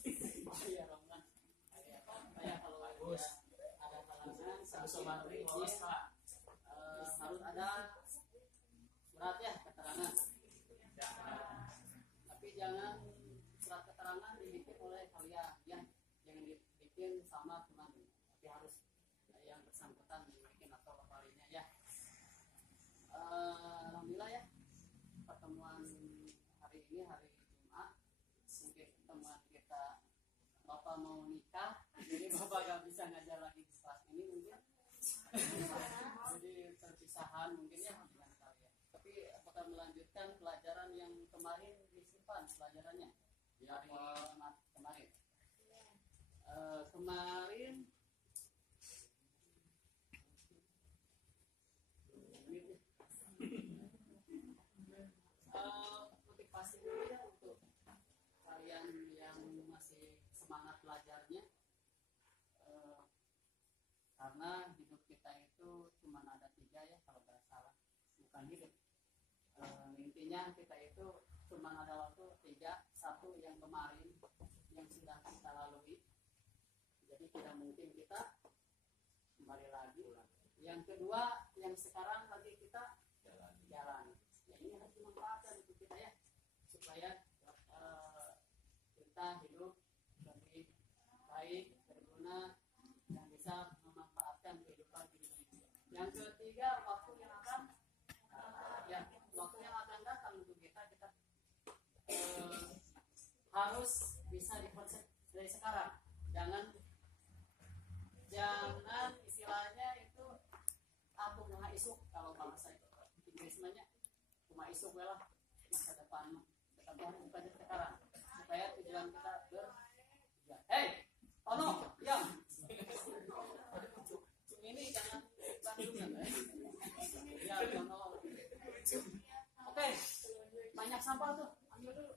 Iya dong kan. Kayak kalau bagus ada halangan sama harus ada surat ya keterangan. Tapi jangan surat keterangan dibikin oleh kalian ya, jangan dibikin sama teman, tapi harus yang bersangkutan dibikin atau kepalanya ya. Alhamdulillah ya, pertemuan hari ini hari Jumat, mungkin pertemuan kita Bapak mau nikah, jadi Bapak gak bisa ngajar lagi di kelas ini mungkin. Jadi perpisahan mungkin ya dengan kalian. Tapi apakah melanjutkan pelajaran yang kemarin disimpan pelajarannya? Ya, kemarin. Kemarin motivasi dulu ya untuk kalian yang masih semangat belajarnya, karena hidup kita itu cuma ada 3 ya kalau nggak salah, bukan hidup, intinya kita itu cuma ada waktu 3, 1 yang kemarin yang sudah kita lalui, jadi tidak mungkin kita kembali lagi. Yang kedua yang sekarang lagi kita jalan. Ya, ini harus dimanfaatkan untuk kita ya, supaya kita hidup lebih baik, berguna, dan bisa memanfaatkan kehidupan ini. Yang ketiga, waktu yang akan datang untuk kita harus bisa dikonsep dari sekarang. Jangan istilahnya itu aku mau isuk, kalau bahasa itu Inggris namanya cuma isuk lah masa depan, kita bukan sekarang supaya tujuan kita Tono, ya ini jangan bandungan ya Tono. Oke, banyak sampah tuh, ambil dulu.